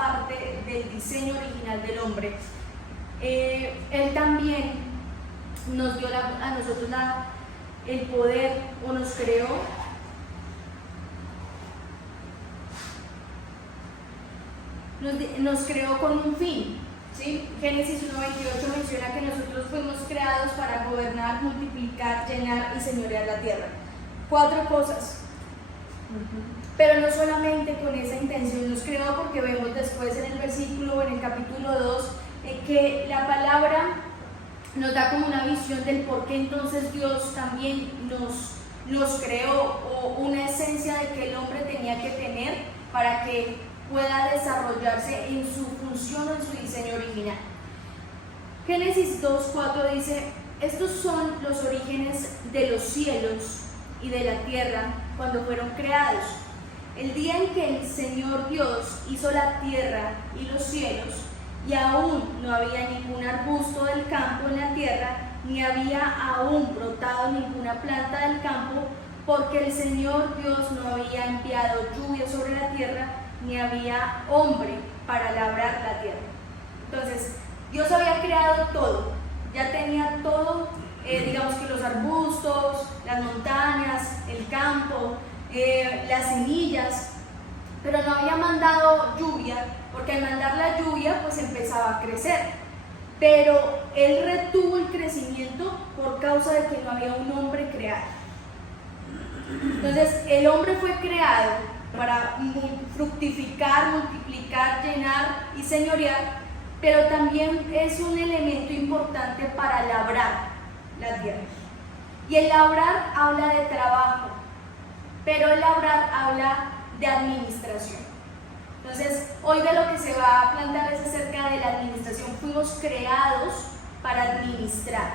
parte del diseño original del hombre. Él también nos dio a nosotros el poder, o nos creó nos creó con un fin, ¿sí? Génesis 1:28 menciona que nosotros fuimos creados para gobernar, multiplicar, llenar y señorear la tierra. 4 cosas. Pero no solamente con esa intención nos creó, porque vemos después en el versículo, en el capítulo 2, que la palabra nos da como una visión del por qué entonces Dios también nos creó, o una esencia de que el hombre tenía que tener para que pueda desarrollarse en su función o en su diseño original. Génesis 2:4 dice: estos son los orígenes de los cielos y de la tierra cuando fueron creados. El día en que el Señor Dios hizo la tierra y los cielos, y aún no había ningún arbusto del campo en la tierra, ni había aún brotado ninguna planta del campo, porque el Señor Dios no había enviado lluvia sobre la tierra, ni había hombre para labrar la tierra. Entonces, Dios había creado todo, ya tenía todo, digamos que los arbustos, las montañas, el campo, las semillas, pero no había mandado lluvia, porque al mandar la lluvia pues empezaba a crecer, pero Él retuvo el crecimiento por causa de que no había un hombre creado. Entonces el hombre fue creado para fructificar, multiplicar, llenar y señorear, pero también es un elemento importante para labrar la tierra. Y el labrar habla de trabajo, pero el labrar habla de administración. Entonces, hoy de lo que se va a plantear es acerca de la administración. Fuimos creados para administrar.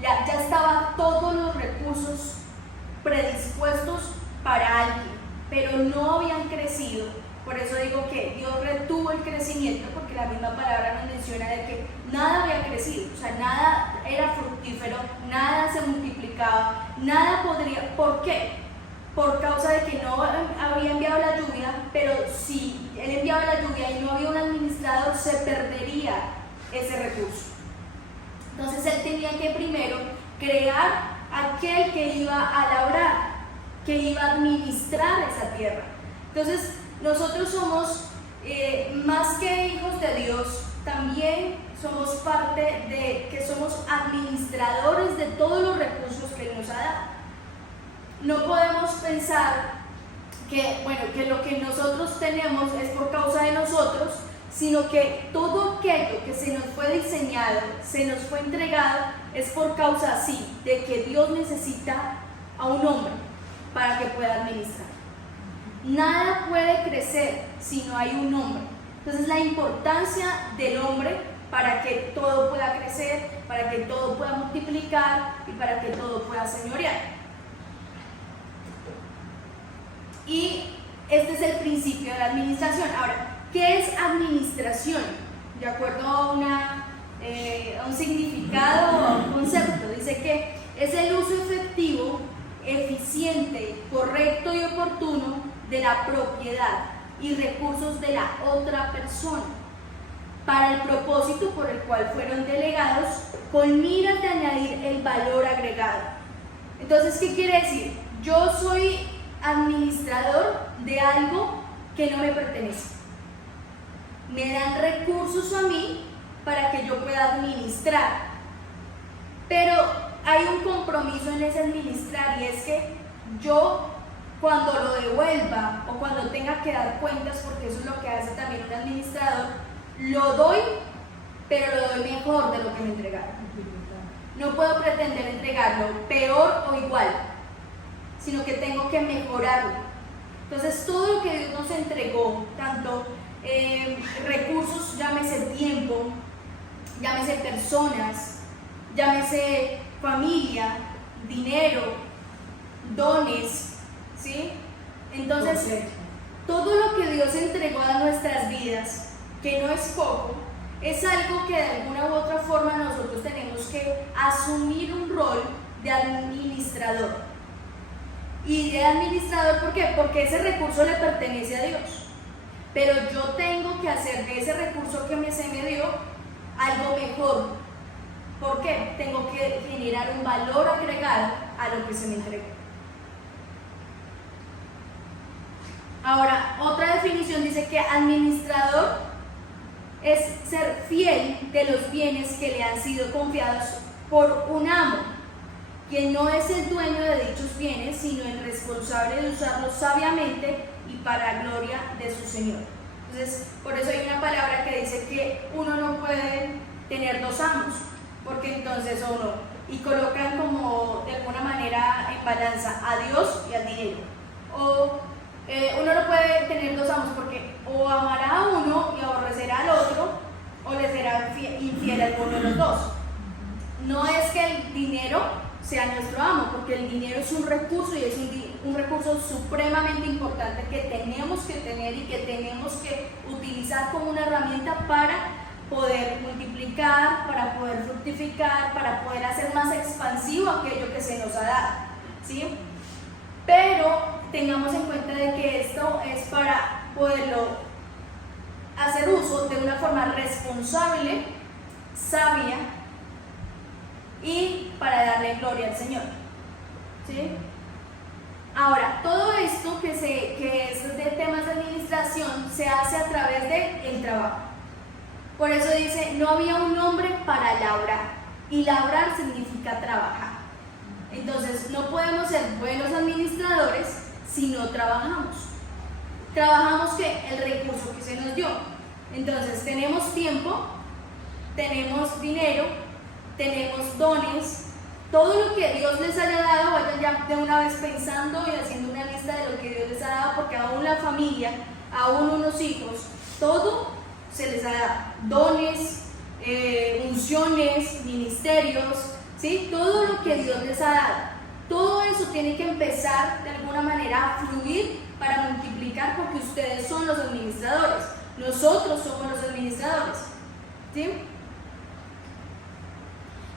Ya estaban todos los recursos predispuestos para alguien, pero no habían crecido. Por eso digo que Dios retuvo el crecimiento, porque la misma palabra nos menciona de que nada había crecido, o sea, nada era fructífero, nada se multiplicaba, nada podría. ¿Por qué? Por causa de que no había enviado la lluvia, pero si Él enviaba la lluvia y no había un administrador, se perdería ese recurso. Entonces Él tenía que primero crear aquel que iba a labrar, que iba a administrar esa tierra. Entonces nosotros somos, más que hijos de Dios, también somos parte de que somos administradores de todos los recursos que Él nos ha dado. No podemos pensar que lo que nosotros tenemos es por causa de nosotros, sino que todo aquello que se nos fue diseñado, se nos fue entregado, es por causa, sí, de que Dios necesita a un hombre para que pueda administrar. Nada puede crecer si no hay un hombre. Entonces, la importancia del hombre para que todo pueda crecer, para que todo pueda multiplicar y para que todo pueda señorear. Y este es el principio de la administración. Ahora, ¿qué es administración? De acuerdo a un significado o a un concepto, dice que es el uso efectivo, eficiente, correcto y oportuno de la propiedad y recursos de la otra persona para el propósito por el cual fueron delegados, con miras de añadir el valor agregado. Entonces, ¿qué quiere decir? Yo soy administrador de algo que no me pertenece. Me dan recursos a mí para que yo pueda administrar, pero hay un compromiso en ese administrar, y es que yo, cuando lo devuelva o cuando tenga que dar cuentas, porque eso es lo que hace también un administrador, lo doy, pero lo doy mejor de lo que me entregaron. No puedo pretender entregarlo peor o igual, sino que tengo que mejorarlo. Entonces, todo lo que Dios nos entregó, tanto recursos, llámese tiempo, llámese personas, llámese familia, dinero, dones, ¿sí? Entonces, todo lo que Dios entregó a nuestras vidas, que no es poco, es algo que de alguna u otra forma nosotros tenemos que asumir un rol de administrador. Y de administrador, ¿por qué? Porque ese recurso le pertenece a Dios. pero yo tengo que hacer de ese recurso que se me dio algo mejor. ¿Por qué? Tengo que generar un valor agregado a lo que se me entregó. Ahora, otra definición dice que administrador es ser fiel de los bienes que le han sido confiados por un amo, quien no es el dueño de dichos bienes, sino el responsable de usarlos sabiamente y para gloria de su Señor. Entonces, por eso hay una palabra que dice que uno no puede tener dos amos, porque entonces uno, y colocan como de alguna manera en balanza a Dios y al dinero. O uno no puede tener dos amos porque o amará a uno y aborrecerá al otro, o le será infiel a alguno de los dos. No es que el dinero sea nuestro amo, porque el dinero es un recurso y es un recurso supremamente importante que tenemos que tener y que tenemos que utilizar como una herramienta para poder multiplicar, para poder fructificar, para poder hacer más expansivo aquello que se nos ha dado, ¿sí? Pero tengamos en cuenta de que esto es para poderlo hacer uso de una forma responsable, sabia y para darle gloria al Señor, ¿sí? Ahora, todo esto que es de temas de administración se hace a través del trabajo. Por eso dice, no había un hombre para labrar, y labrar significa trabajar. Entonces, no podemos ser buenos administradores si no trabajamos. Trabajamos que el recurso que se nos dio. Entonces, tenemos tiempo, tenemos dinero, tenemos dones, todo lo que Dios les haya dado, vayan ya de una vez pensando y haciendo una lista de lo que Dios les ha dado, porque aún la familia, aún unos hijos, todo se les ha dado, dones, unciones, ministerios, ¿sí? Todo lo que Dios les ha dado, todo eso tiene que empezar de alguna manera a fluir para multiplicar, porque ustedes son los administradores, nosotros somos los administradores, ¿sí?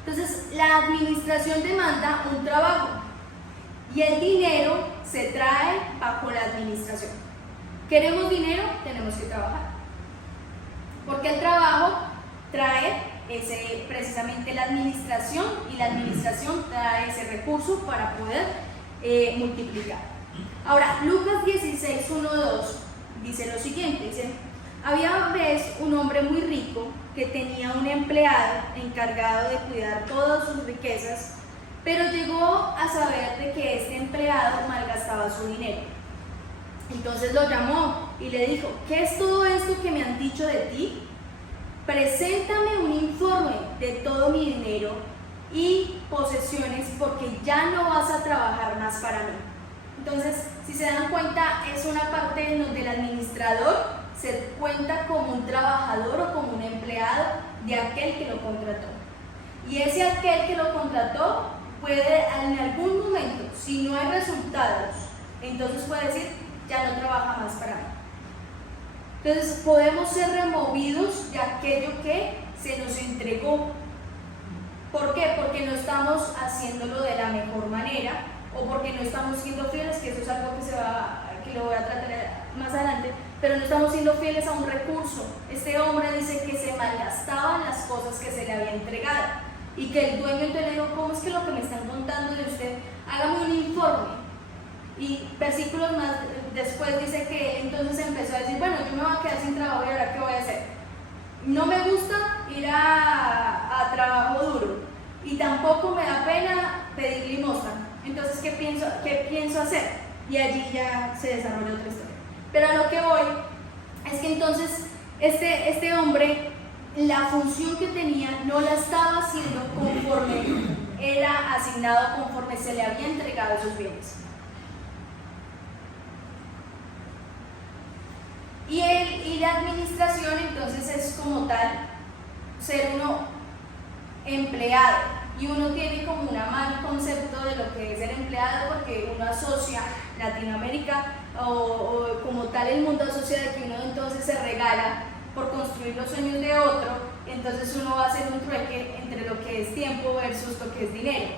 Entonces, la administración demanda un trabajo y el dinero se trae bajo la administración. ¿Queremos dinero? Tenemos que trabajar. Porque el trabajo trae precisamente la administración, y la administración trae ese recurso para poder multiplicar. Ahora, Lucas 16, 1, 2 dice lo siguiente, dice: había una vez un hombre muy rico que tenía un empleado encargado de cuidar todas sus riquezas, pero llegó a saber de que este empleado malgastaba su dinero. Entonces lo llamó y le dijo: ¿qué es todo esto que me han dicho de ti? Preséntame un informe de todo mi dinero y posesiones, porque ya no vas a trabajar más para mí. Entonces, si se dan cuenta, es una parte en donde el administrador se cuenta como un trabajador o como un empleado de aquel que lo contrató. Y ese aquel que lo contrató puede en algún momento, si no hay resultados, entonces puede decir: ya no trabaja más para mí. Entonces podemos ser removidos de aquello que se nos entregó. ¿Por qué? Porque no estamos haciéndolo de la mejor manera, o porque no estamos siendo fieles, que eso es algo que lo voy a tratar más adelante, pero no estamos siendo fieles a un recurso. Este hombre dice que se malgastaban las cosas que se le había entregado, y que el dueño entonces le dijo: ¿cómo es que lo que me están contando de usted? Hágame un informe. Y versículos más después dice que entonces empezó a decir: bueno, yo me voy a quedar sin trabajo, ¿y ahora qué voy a hacer? No me gusta ir a trabajo duro, y tampoco me da pena pedir limosna. Entonces, ¿qué pienso hacer? Y allí ya se desarrolla otra historia. Pero a lo que voy es que entonces este hombre, la función que tenía no la estaba haciendo conforme era asignado, conforme se le había entregado esos bienes. Y la administración entonces es como tal ser uno empleado, y uno tiene como un mal concepto de lo que es ser empleado, porque uno asocia Latinoamérica o como tal el mundo asocia de que uno entonces se regala por construir los sueños de otro, entonces uno va a hacer un trueque entre lo que es tiempo versus lo que es dinero.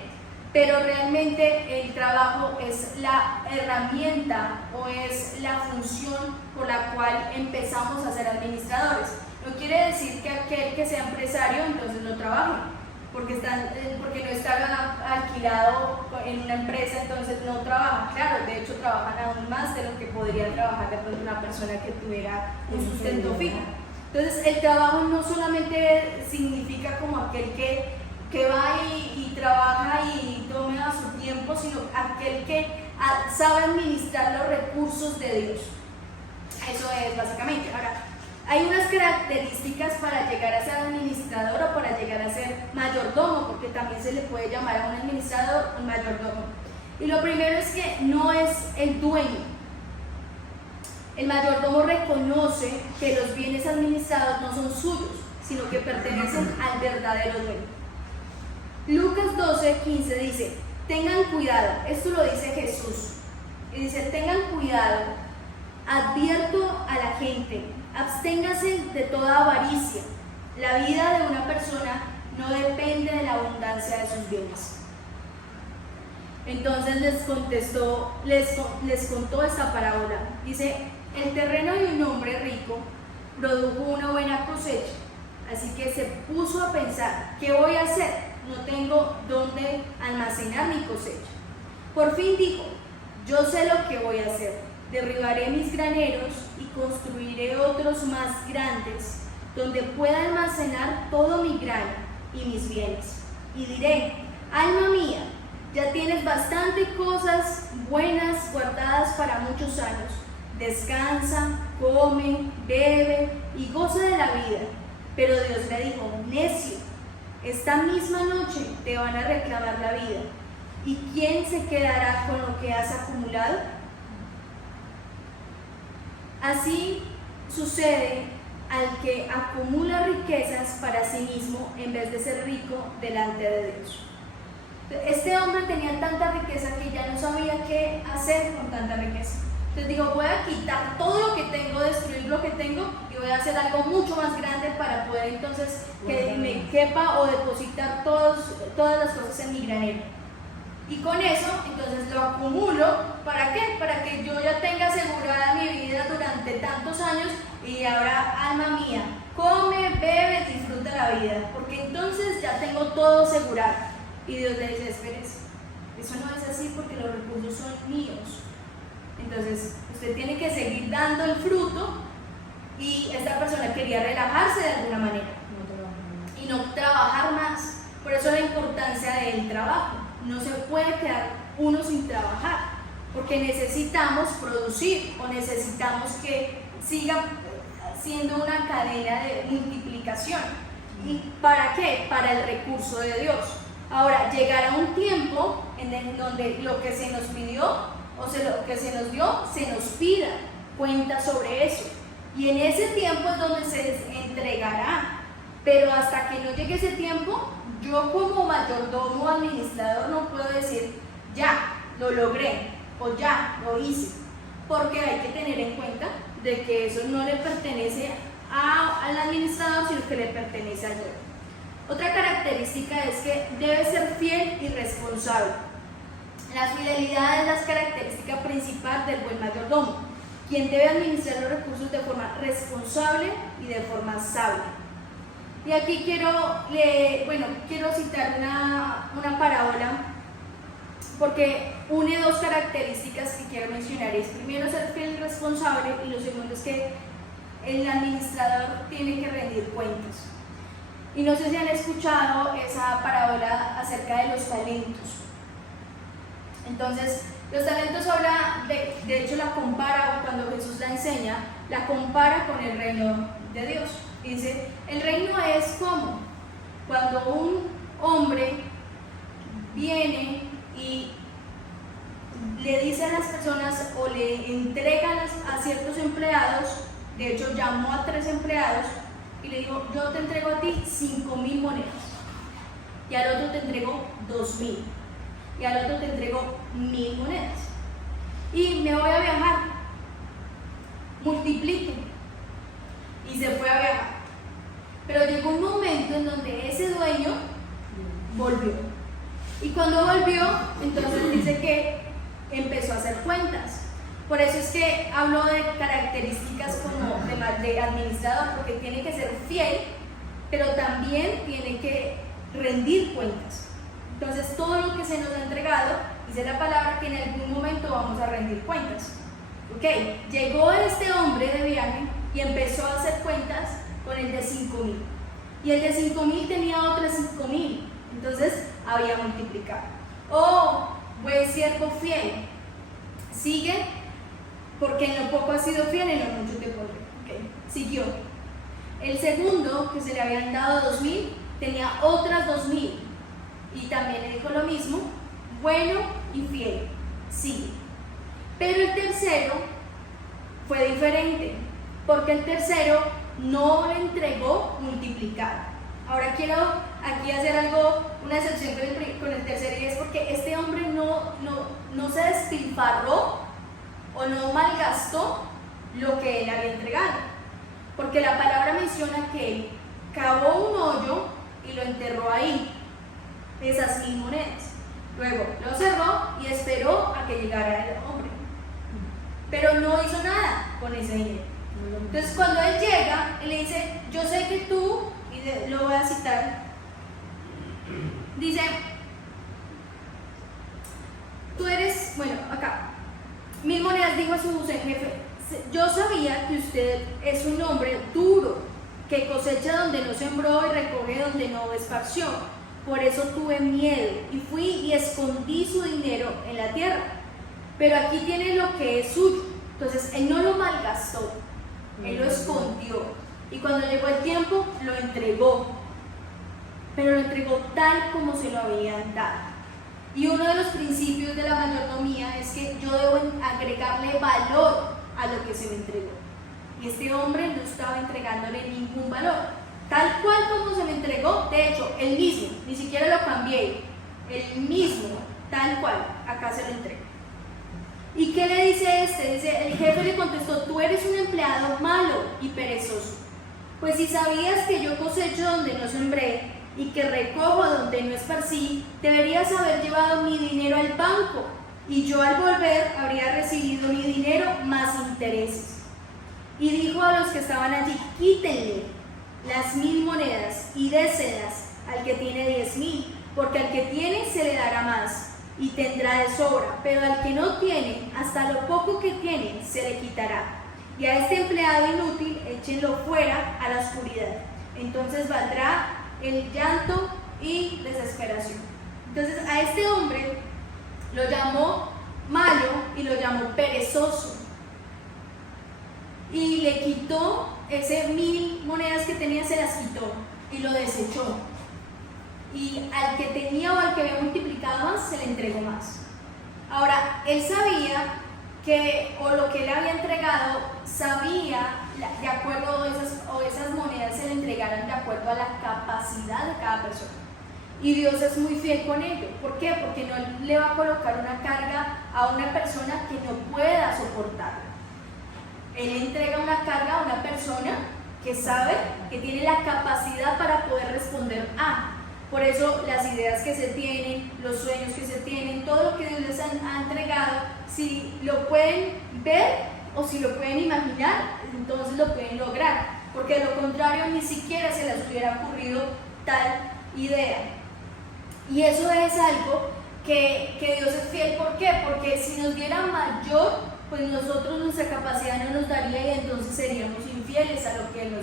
pero realmente el trabajo es la herramienta o es la función por la cual empezamos a ser administradores. No quiere decir que aquel que sea empresario entonces no trabaje, porque no está alquilado en una empresa, entonces no trabaja. Claro, de hecho trabajan aún más de lo que podría trabajar de pronto una persona que tuviera un sustento fijo. Entonces el trabajo no solamente significa como aquel que va y trabaja y toma su tiempo, sino aquel que sabe administrar los recursos de Dios. Eso es básicamente. Ahora, hay unas características para llegar a ser administrador o para llegar a ser mayordomo, porque también se le puede llamar a un administrador un mayordomo. Y lo primero es que no es el dueño. El mayordomo reconoce que los bienes administrados no son suyos, sino que pertenecen al verdadero dueño. Lucas 12:15 dice: tengan cuidado, esto lo dice Jesús, y dice: tengan cuidado, advierto a la gente, absténganse de toda avaricia. La vida de una persona no depende de la abundancia de sus bienes. Entonces les contó esta parábola. Dice: el terreno de un hombre rico produjo una buena cosecha, así que se puso a pensar: ¿qué voy a hacer? No tengo dónde almacenar mi cosecha. Por fin dijo: yo sé lo que voy a hacer. Derribaré mis graneros y construiré otros más grandes, donde pueda almacenar todo mi grano y mis bienes. Y diré: alma mía, ya tienes bastante cosas buenas guardadas para muchos años. Descansa, come, bebe y goza de la vida. Pero Dios le dijo: necio, esta misma noche te van a reclamar la vida. ¿Y quién se quedará con lo que has acumulado? Así sucede al que acumula riquezas para sí mismo en vez de ser rico delante de Dios. Este hombre tenía tanta riqueza que ya no sabía qué hacer con tanta riqueza. Entonces digo: voy a quitar todo lo que tengo, destruir lo que tengo y voy a hacer algo mucho más grande para poder entonces que me quepa o depositar todas las cosas en mi granero. Y con eso entonces lo acumulo. ¿Para qué? Para que yo ya tenga asegurada mi vida durante tantos años y ahora, alma mía, come, bebe, disfruta la vida, porque entonces ya tengo todo asegurado. Y Dios le dice: espérese, eso no es así, porque los recursos son míos. Entonces usted tiene que seguir dando el fruto. Y esta persona quería relajarse de alguna manera y no trabajar más. Por eso la importancia del trabajo. No se puede quedar uno sin trabajar, porque necesitamos producir o necesitamos que siga siendo una cadena de multiplicación. ¿Y para qué? Para el recurso de Dios. Ahora, llegará un tiempo en donde lo que se nos pidió o lo que se nos dio, se nos pida cuenta sobre eso. Y en ese tiempo es donde se entregará. Pero hasta que no llegue ese tiempo, yo como mayordomo o administrador no puedo decir: ya, lo logré o ya, lo hice. Porque hay que tener en cuenta de que eso no le pertenece al administrador, sino que le pertenece al dueño. Otra característica es que debe ser fiel y responsable. La fidelidad es la característica principal del buen mayordomo, quien debe administrar los recursos de forma responsable y de forma sabia. Y aquí quiero citar una parábola, porque une dos características que quiero mencionar. Es primero ser fiel y responsable, y lo segundo es que el administrador tiene que rendir cuentas. Y no sé si han escuchado esa parábola acerca de los talentos. Entonces, los talentos habla, de hecho la compara, cuando Jesús la enseña, la compara con el reino de Dios. Dice: el reino es como cuando un hombre viene y le dice a las personas o le entrega a ciertos empleados. De hecho, llamó a 3 empleados y le dijo: yo te entrego a ti 5,000 monedas, y al otro te entrego 2,000, y al otro te entrego 1,000 monedas, y me voy a viajar, multipliquen. Y se fue a viajar. Pero llegó un momento en donde ese dueño volvió Y cuando volvió, entonces dice que empezó a hacer cuentas. Por eso es que hablo de características como de administrador, porque tiene que ser fiel, pero también tiene que rendir cuentas. Entonces todo lo que se nos ha entregado, dice la palabra que en algún momento vamos a rendir cuentas. Ok, llegó este hombre de viaje y empezó a hacer cuentas con el de 5,000. Y el de 5,000 tenía otras 5,000. Entonces había multiplicado. Oh, buen siervo fiel, sigue, porque en lo poco has sido fiel, en lo mucho te pondré. Okay. Siguió. El segundo, que se le habían dado 2,000, tenía otras 2,000. Y también le dijo lo mismo, bueno y fiel, sigue. Pero el tercero fue diferente, porque el tercero no le entregó multiplicado. Ahora quiero aquí hacer algo, una excepción con el tercero, y es porque este hombre no se despilfarró o no malgastó lo que él había entregado, porque la palabra menciona que él cavó un hoyo y lo enterró ahí, esas 1,000 monedas. Luego lo cerró y esperó a que llegara el hombre, pero no hizo nada con ese dinero. Entonces cuando él llega, él le dice, yo sé que tú, y lo voy a citar, dice, tú eres, bueno, acá, 1,000 monedas, dijo a su jefe, yo sabía que usted es un hombre duro, que cosecha donde no sembró y recoge donde no esparció. Por eso tuve miedo y fui y escondí su dinero en la tierra. Pero aquí tiene lo que es suyo. Entonces él no lo malgastó, él lo escondió. Y cuando llegó el tiempo, lo entregó. Pero lo entregó tal como se lo habían dado. Y uno de los principios de la mayordomía es que yo debo agregarle valor a lo que se me entregó. Y este hombre no estaba entregándole ningún valor. Tal cual como se me entregó, de hecho, el mismo, ni siquiera lo cambié, el mismo, tal cual, acá se lo entrego. ¿Y qué le dice este? Dice, el jefe le contestó, tú eres un empleado malo y perezoso. Pues si sabías que yo cosecho donde no sembré y que recojo donde no esparcí, deberías haber llevado mi dinero al banco y yo al volver habría recibido mi dinero más intereses. Y dijo a los que estaban allí, quítenle las 1,000 monedas y déselas al que tiene 10,000, porque al que tiene se le dará más y tendrá de sobra, pero al que no tiene, hasta lo poco que tiene se le quitará. Y a este empleado inútil échenlo fuera a la oscuridad, entonces valdrá el llanto y desesperación. Entonces a este hombre lo llamó malo y lo llamó perezoso, y le quitó ese 1,000 monedas que tenía, se las quitó y lo desechó. Y al que tenía o al que había multiplicado más, se le entregó más. Ahora, él sabía que, o lo que él había entregado, sabía, de acuerdo, esas monedas se le entregaron de acuerdo a la capacidad de cada persona. Y Dios es muy fiel con ello. ¿Por qué? Porque no le va a colocar una carga a una persona que no pueda soportarla. Él entrega una carga a una persona que sabe que tiene la capacidad para poder responder a. Por eso las ideas que se tienen, los sueños que se tienen, todo lo que Dios les ha entregado, si lo pueden ver o si lo pueden imaginar, entonces lo pueden lograr. Porque de lo contrario ni siquiera se les hubiera ocurrido tal idea. Y eso es algo que Dios es fiel. ¿Por qué? Porque si nos diera mayor, pues nosotros nuestra capacidad no nos daría y entonces seríamos infieles a lo que Él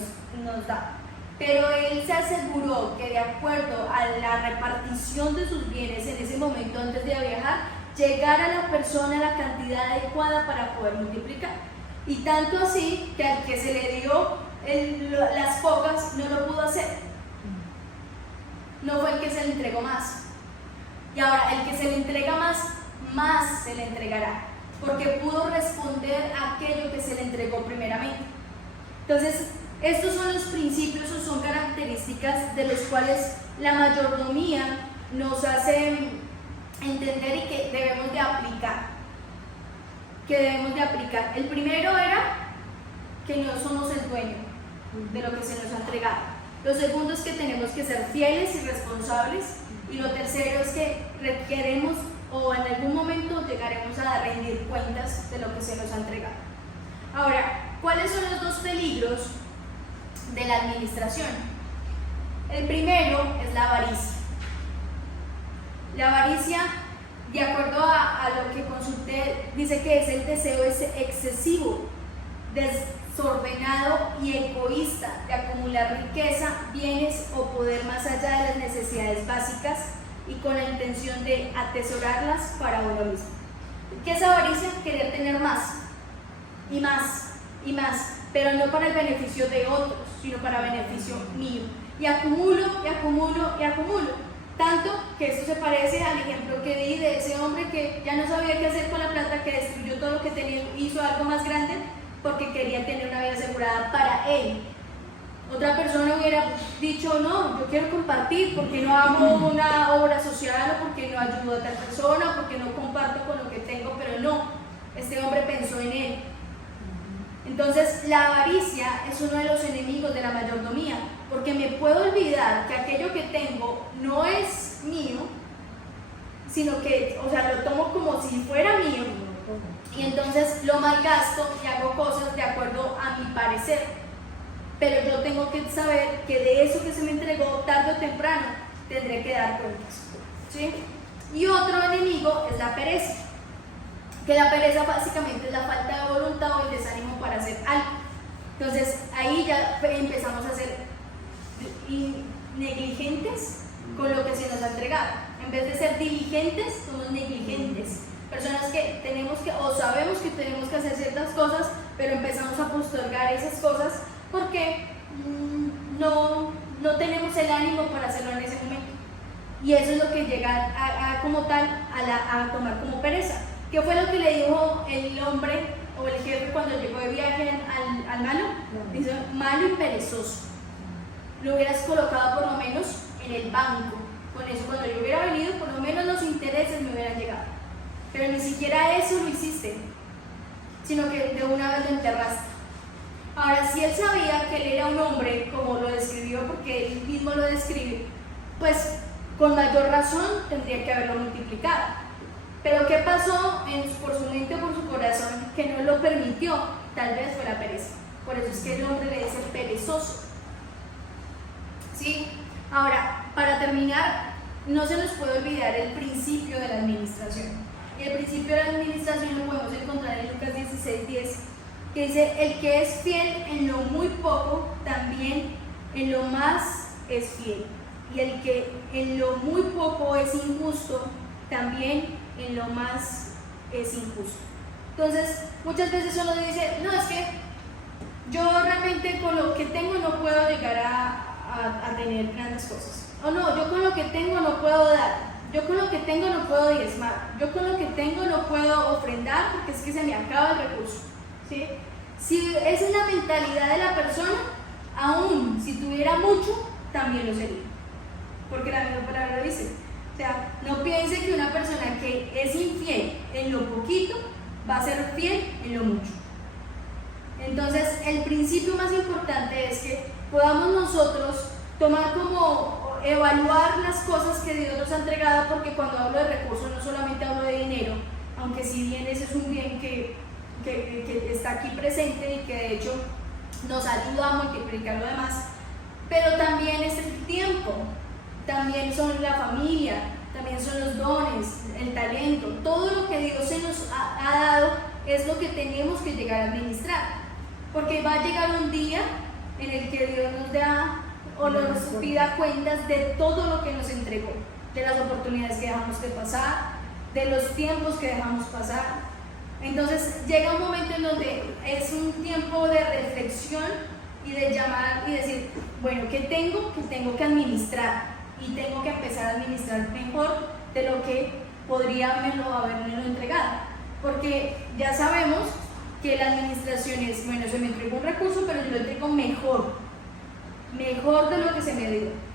nos da. Pero Él se aseguró que de acuerdo a la repartición de sus bienes en ese momento antes de viajar, llegara a la persona la cantidad adecuada para poder multiplicar. Y tanto así que al que se le dio las pocas no lo pudo hacer. No fue el que se le entregó más. Y ahora el que se le entrega más se le entregará, porque pudo responder a aquello que se le entregó primeramente. Entonces, estos son los principios o son características de los cuales la mayordomía nos hace entender y que debemos de aplicar. El primero era que no somos el dueño de lo que se nos ha entregado. Lo segundo es que tenemos que ser fieles y responsables Y lo tercero es que requeremos o en algún momento llegaremos a rendir cuentas de lo que se nos ha entregado. Ahora, ¿cuáles son los dos peligros de la administración? El primero es la avaricia. La avaricia, de acuerdo a lo que consulté, dice que es el deseo excesivo, desordenado y egoísta de acumular riqueza, bienes o poder más allá de las necesidades básicas y con la intención de atesorarlas para uno mismo. ¿Qué es avaricia? Querer tener más y más y más, pero no para el beneficio de otros, sino para beneficio mío. Y acumulo y acumulo y acumulo. Tanto que esto se parece al ejemplo que di de ese hombre que ya no sabía qué hacer con la plata, que destruyó todo lo que tenía, hizo algo más grande porque quería tener una vida asegurada para él. Otra persona hubiera dicho, no, yo quiero compartir, porque no hago una obra social, o porque no ayudo a tal persona, porque no comparto con lo que tengo, pero no, este hombre pensó en él. Entonces, la avaricia es uno de los enemigos de la mayordomía, porque me puedo olvidar que aquello que tengo no es mío, sino que, o sea, lo tomo como si fuera mío, y entonces lo malgasto y hago cosas de acuerdo a mi parecer. Pero yo tengo que saber que de eso que se me entregó, tarde o temprano, tendré que dar cuentas, ¿sí? Y otro enemigo es la pereza, que la pereza básicamente es la falta de voluntad o el desánimo para hacer algo. Entonces ahí ya empezamos a ser negligentes con lo que se nos ha entregado. En vez de ser diligentes, somos negligentes. Personas que tenemos que, o sabemos que tenemos que hacer ciertas cosas, pero empezamos a postergar esas cosas porque no tenemos el ánimo para hacerlo en ese momento. Y eso es lo que llega como tal a tomar como pereza. ¿Qué fue lo que le dijo el hombre o el jefe cuando llegó de viaje al malo? Dice, malo y perezoso. Lo hubieras colocado por lo menos en el banco. Con eso, cuando yo hubiera venido, por lo menos los intereses me hubieran llegado. Pero ni siquiera eso lo hiciste, sino que de una vez lo enterraste. Ahora, si él sabía que él era un hombre, como lo describió, porque él mismo lo describe, pues con mayor razón tendría que haberlo multiplicado. Pero ¿qué pasó por su mente o por su corazón que no lo permitió? Tal vez fue la pereza. Por eso es que el hombre le dice perezoso. ¿Sí? Ahora, para terminar, no se nos puede olvidar el principio de la administración. Y el principio de la administración lo podemos encontrar en Lucas 16:10, que dice, el que es fiel en lo muy poco, también en lo más es fiel. Y el que en lo muy poco es injusto, también en lo más es injusto. Entonces, muchas veces uno dice, no, es que yo realmente con lo que tengo no puedo llegar a tener grandes cosas. O no, yo con lo que tengo no puedo dar. Yo con lo que tengo no puedo diezmar. Yo con lo que tengo no puedo ofrendar porque es que se me acaba el recurso. ¿Sí? Si esa es la mentalidad de la persona, aún si tuviera mucho, también lo sería. Porque la misma palabra lo dice. O sea, no piense que una persona que es infiel en lo poquito va a ser fiel en lo mucho. Entonces, el principio más importante es que podamos nosotros tomar como evaluar las cosas que Dios nos ha entregado, porque cuando hablo de recursos no solamente hablo de dinero, aunque si bien ese es un bien que está aquí presente y que de hecho nos ayuda a multiplicar lo demás, pero también es el tiempo, también son la familia, también son los dones, el talento, todo lo que Dios se nos ha dado es lo que tenemos que llegar a administrar, porque va a llegar un día en el que Dios nos da o nos pida cuentas de todo lo que nos entregó, de las oportunidades que dejamos de pasar, de los tiempos que dejamos pasar. Entonces llega un momento en donde es un tiempo de reflexión y de llamar y decir, bueno, ¿qué tengo? Que tengo que administrar y tengo que empezar a administrar mejor de lo que podría haberme entregado, porque ya sabemos que la administración es, bueno, se me entregó un recurso, pero yo lo entrego mejor de lo que se me dio.